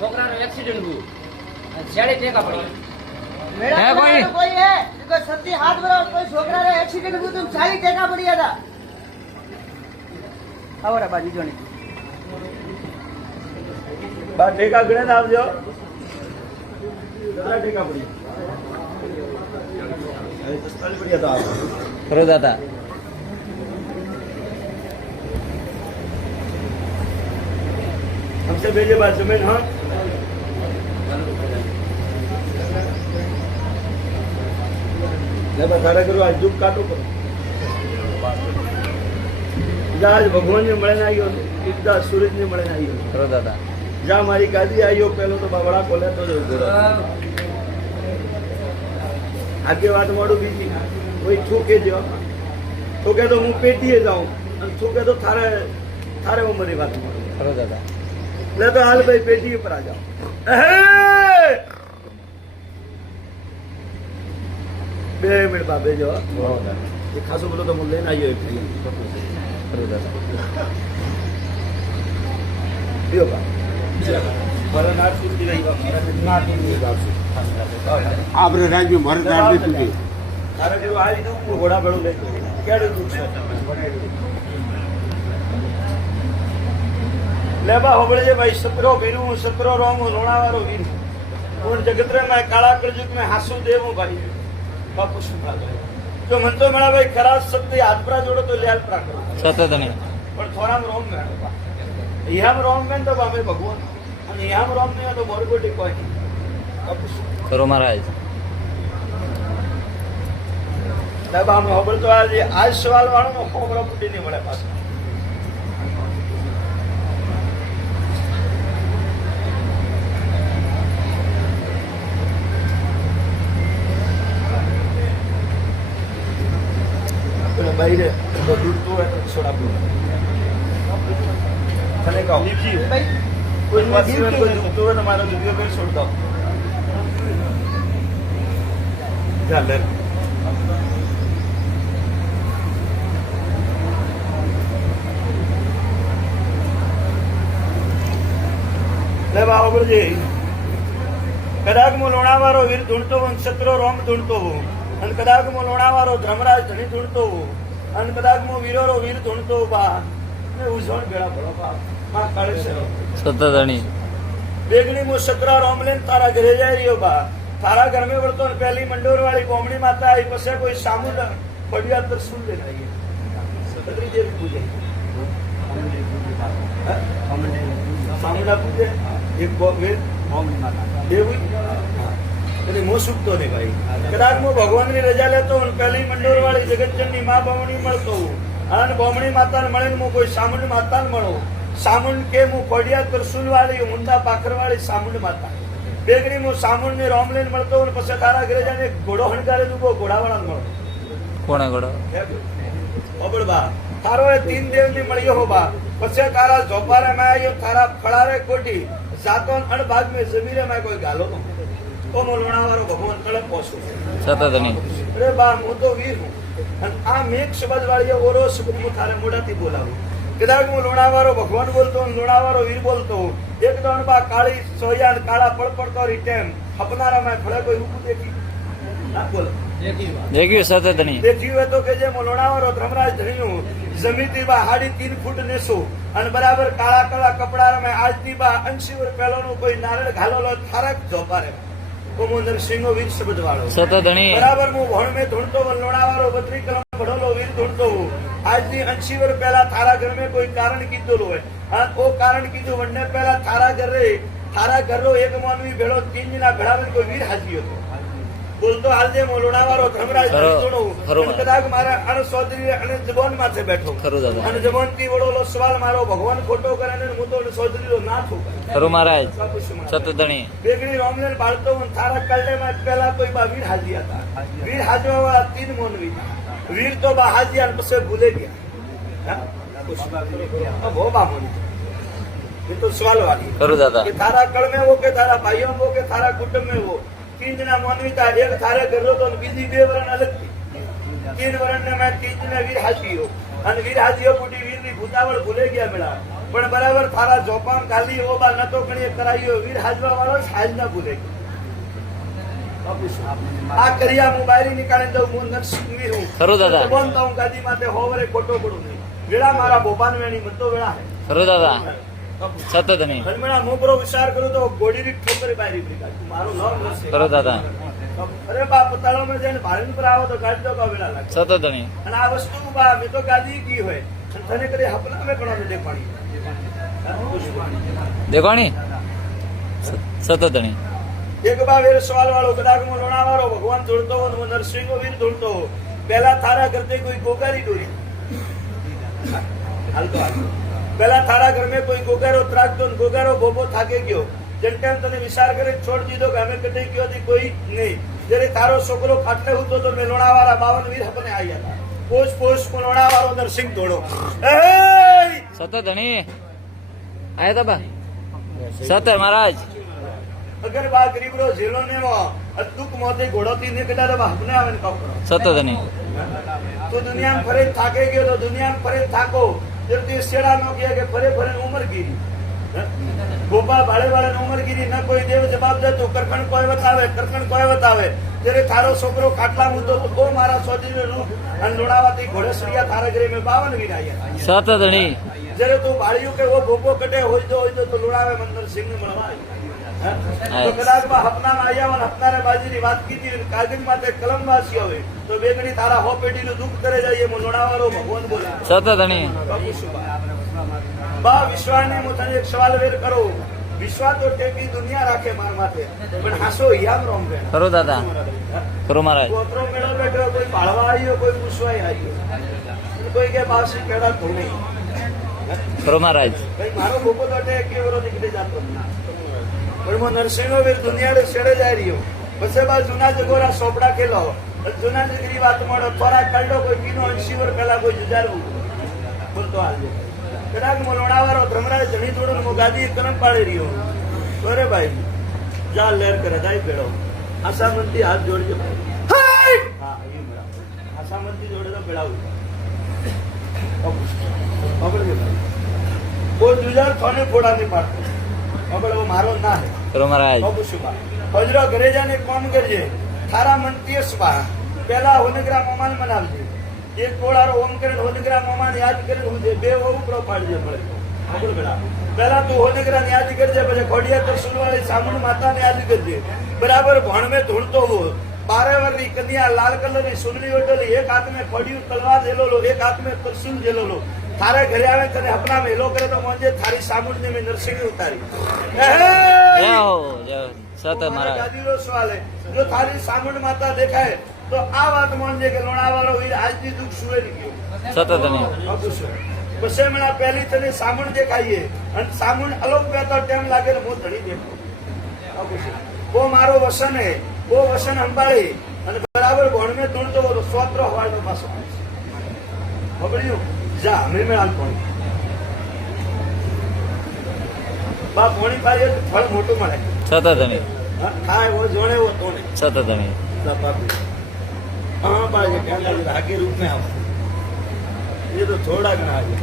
છોકરાનો એક્સિડન્ટ છેડી ટેકા પડી આવડા બાજુ જોણી બા ટેકા ગણે આવજો ટેકા પડી ખરો દાદા हमसे भेजे बात जमीन हाँ मैं बता रहा करो आज दुख काटो करो आज भगवान ने મળે ના આવ્યો ઈદા સૂરજ ને મળે ના આવ્યો ખરો દાદા જા મારી ગાદી આવ્યો પેલો તો બાવડા કોલે તો આગે વાત મોડું બીજી કોઈ છોકે જો છોકે તો હું પેટીએ જાઉં અને છોકે તો થારે થારે ઉંમરની વાત મોડું ખરો દાદા ले तो हाल भाई पेटी पर आ जाओ बे मिनट बाबे जो ये खासो बोलो तो मुझे लेना आइए दियो बा मरनाट सुनती रही आप राज्य में मरनाट दे तुझे तारा जो आज तो घोड़ा बड़ो ले क्या दुख से लेबा होबड़े जे भाई सतरो वीरू सतरो रोमो लोणावारो वीरू और जगतरे में काला कलयुग में हासु देवो भाई बापू सुभा जो मन तो मेरा भाई खराब शब्द हाथ पर जोड़ो तो ल्याल प्रा करो सतत नहीं पर थोड़ा में रोम में यहाँ रोम में तो बाबे भगवान और यहाँ रोम में तो बोरगोटी कोई नहीं बापू खरो महाराज लेबा हम होबड़ तो आज सवाल वालों में खोबरा पुटी नहीं મળે પાછા भाई रे तो दूर तो है छोड़ा चले का कोई बात नहीं कोई दूर तो है हमारा वीडियो पे छोड़ दो चल ले बाबू जी कदाच मो लोणावारो वीर ढूंढतो नक्षत्रो रोम ढूंढतो અને કદાચ મો લોણાવારો ધર્મરાજ ધણી ધૂણતો અને કદાચ મો વીરો વીર ધૂણતો બા ને ઉજવણ ભેળા પડો બા માં કાળે છે સતતણી બેગણી મો સકરા રોમલેન તારા ઘરે જાય રહ્યો બા તારા ઘર में વળતો ને પહેલી મંડોર વાળી કોમડી માતા આવી પછી કોઈ સામુદ પડ્યા તો સુન લે નહીં સતરી દેવી પૂજે સામુડા પૂજે એક વીર કોમડી માતા દેવી એટલે મો સુખતો નહીં ભાઈ કદાચ હું ભગવાનની રજા લેતો પહેલી મંડોર વાળી જગતજનની મા બમણી મળતો અને બમણી માતાને મળીને હું કોઈ સામુંડ માતાને મળો સામુંડ કે હું કોડિયા ત્રસુલ વાળી મુંડા પાખર વાળી સામુંડ માતા બેગડી હું સામુંડ ને રોમલેન મળતો પછી તારા ઘરે જઈને ઘોડો હણગારે તું ઘોડાવાળા મળો કોણે ઘોડો ઓબળ બા તારો એ તીન દેવ ની મળ્યો હો બા પછી તારા ઝોપારે માં આવ્યો તારા ફળારે કોટી સાતોન અણ ભાગ में જમીરે માં કોઈ ગાલો તો ઓમો લોણાવારો ભગવાન કળપ પોસો સતત નહીં અરે બા હું તો વીર હું અને આ મેઘ શબ્દ વાળી ઓરો શબ્દ હું તારે મોઢાથી બોલાવું કદાચ હું લોણાવારો ભગવાન બોલતો લોણાવારો વીર બોલતો એક દોણ બા કાળી સોયાન કાળા પડતો રીટેમ હપનારા માં ફળે કોઈ રૂપ દેખી ના બોલ દેખ્યું સતત નહીં દેખ્યું હોય તો કે જે લોણાવારો ધર્મરાજ ધણીનું જમીતી બા 3.5 ફૂટ નેસો અને બરાબર કાળા કાળા કપડા માં આજથી બા 80 વર્ષ પહેલાનો કોઈ નારળ ઘાલોલો થારક જોપારે નરસિંહ વીર શબ્દ વાળો સતતણી બરાબર હું ભણ મેં ધૂણતો લોણાવારો 32 કલમ ભણોલો વીર ધૂણતો આજની 80 વર્ષ પહેલા થારા ઘર में કોઈ કારણ કીધું હોય અને ઓ કારણ કીધું વણને પહેલા થારા ઘરનો એક માનવી ભેળો 3 જણા ભેળાવે કોઈ વીર હાજી હતો બોલતો હાલજે મો લોણાવારો ધર્મરાજ ધૂણો કદાચ મારા અણ સોદરી અને જબાન માથે બેઠો અને જબાન થી વડોલો સવાલ મારો ભગવાન ખોટો કરે અને હું તો સોદરીનો ના ઠોક ખરો મહારાજ સતતણી બેગડી રોમલેન બાળતો થારા કલ્લે માં પહેલા કોઈ બા વીર હાજી હતા વીર હાજવા વાળા 3 મોનવી વીર તો બા હાજી અને પછી ભૂલે ગયા બહુ બા મોની ये तो सवाल वाली करो दादा कि थारा कल में वो के थारा भाइयों वो के थारा कुटुंब में वो 3 जना मानवी था एक थारे घर तो बीजी 2 वरण अलग थी 3 वरण ने मैं 3 जना वीर हाजी हो અને વીર હાજીઓ બુટી વીરની ઉતાવળ ભૂલે ગયા મેળા પણ બરાબર થારા જોપાન કાલી એવો બા નતો કણીએ કરાયો વીર હાજવા વાળો હાજ ના ભૂલે ગયો આ કરિયા મોબાઈલ નીકાળે દઉં હું નરસિંહ વીર હું ખરું દાદા. બોલતા હું ગાદી માથે હોવરે ખોટો પડું નહીં વેળા મારા બોપાન વેણી મતો વેળા હે ખરું દાદા સત ધણી હરમેણા મોકરો વિચાર કરું તો ગોડીની ઠોકરી બારી પડી મારું નામ નરસિંહ ખરું દાદા અરે બાપ તળાવમાં જઈને ભારે પર આવો તો ગાડી તો વેળા લાગે સત ધણી અને આ વસ્તુ બા મેં તો ગાદી કી હોય અને તને કદી હપના મેં પણ દેખાણી દેખાણી સત ધણી એક બા વેર સવાલ વાળો કદાચ હું લોણાવાળો ભગવાન જોડતો હો હું નરસિંહો વીર જોડતો હો પેલા થારા કરતે કોઈ ગોગારી દોરી હાલતો હાલતો પેલા થારા ઘર में કોઈ ગોગારો ત્રાગતો ને ગોગારો બોબો થાકે ગયો જેમ ટાઈમ તને વિચાર કરે છોડ દીધો કે અમે કદી ગયો હતી કોઈ નહીં જ્યારે તારો છોકરો ફાટલે હતો તો મેં લોણાવાળા 52 વીર હપને આવ્યા હતા પોસ પોસ લોણાવાળો નરસિંહ દોડો સત ધણી આયા તા બા સત મહારાજ અગર બા ગરીબરો જેલો ને અદુક મોતે ઘોડોથી નીકળ્યા તો હપને આવે ને કપડો સત ધણી તો દુનિયામાં ફરે થાકે ગયો તો દુનિયામાં ફરે થાકો તે શેડા નો ગયા કે ફરે ફરે ઉમરગીરી ગોપા ભાડે વાળે ઉમરગીરી ન કોઈ દેવ જવાબ દેતો કરકણ કોઈ બતાવે ત્યારે તારો છોકરો ખાટલા મુદ્દો તો મારા સોજી રૂપ અને લોડાવાથી ઘોડેસરિયા તારા ઘરે મેં 52 વીર આવ્યા સત ધણી જ્યારે તું બાળ્યું કે વો ભોપો કટે હોય તો લોડાવે મંદર સિંહ ને મળવા તો કદાચ હપના આવ્યા અને હપનારે બાજીની વાત કીધી કાગજ માટે કલમ વાસી આવે તો બેગડી તારા હો પેઢીનું દુઃખ કરે જાય એમ લોડાવાળો ભગવાન બોલે સત ધણી બા વિશ્વાને હું તને એક સવાલ વેર કરો વિશ્વા તો ટેકી દુનિયા રાખે માર માથે પણ હાસો યામ રોમ કે ખરું દાદા ખરું મહારાજ કોતરો મેળો બેઠો કોઈ પાળવા આવ્યો કોઈ પૂછવાય આવ્યો કોઈ કે બાસી કેડા ધોણી ખરું મહારાજ કઈ મારો ભૂકો તો ટેકી વરો નીકળી જતો પણ હું નરસિંહો વીર દુનિયાને છેડે જાય રહ્યો પછી બા જૂના જગોરા સોપડા ખેલો જૂના જગરી વાત મળો થોડા કલ્ડો કોઈ પીનો 80 વર્ષ પહેલા કોઈ જુજારવું બોલતો હાલજો કદાચ લોણાવાળો ધમરાજ જણી થોડું હું ગાદી કરમ પાડી રહ્યો અરે ભાઈ જા લેર કરે દાઈ પેડો આશામંતી હાથ જોડજો હા એ બરાબર આશામંતી જોડે તો પેડાવું કોઈ જુજાર થોને ફોડા નહીં પાડતો હવે મારો ના હે ખરું મહારાજ હજરો ઘરે જાને કોમ કરજે થારા મંતીય સ્પા પેલા હોનગ્રા મોમાન મનાવજે એક કોળારો ઓમ કરીને હોનગ્રા મોમાન યાદ કરીને હું બે ઉપરો પાડજે મળે પેલા તું હોનગ્રા યાદ કરજે પછી ખોડિયા ત્રિશુલ વાળી સામુણ માતાને યાદ કરજે બરાબર ભણમે ધૂણતો હો 12 વર્ષની કન્યા લાલ કલરની સુનરી ઓઢેલી એક હાથમાં ખોડિયું તલવાર જેલોલો એક હાથમાં ત્રિશુલ જેલોલો થારે ઘરે આવે તને હપના મેલો કરે તો મોંજે થારી સામુણ ને મેં નરસિંહ ઉતારી જય હો જય સત મહારાજ ગાદીનો સવાલ હે જો થારી સામુણ માતા દેખાય તો આ વાત મોંજે કે લોણાવાળો વીર આજથી દુઃખ સુવે નહીં ગયો સત ધણી પછી મેળા પહેલી તને સામુણ દેખાઈએ અને સામુણ અલોક બેતો ટાઈમ લાગે ને હું ધણી દેખો વો મારો વસન હે વો વસન અંબાળી અને બરાબર ભણમે ધૂણતો હતો સ્વત્ર હવાડનો પાછો બગડ્યું જા અમે મેળા કોણ બા પોણી પાડીએ તો ફળ મોટું મળે સત ધણી ખાય એવો જોણે એવો તોને સત ધણી હા બાજે ક્યાં આગે રૂપ में આવો ये तो थोड़ा घना आ गया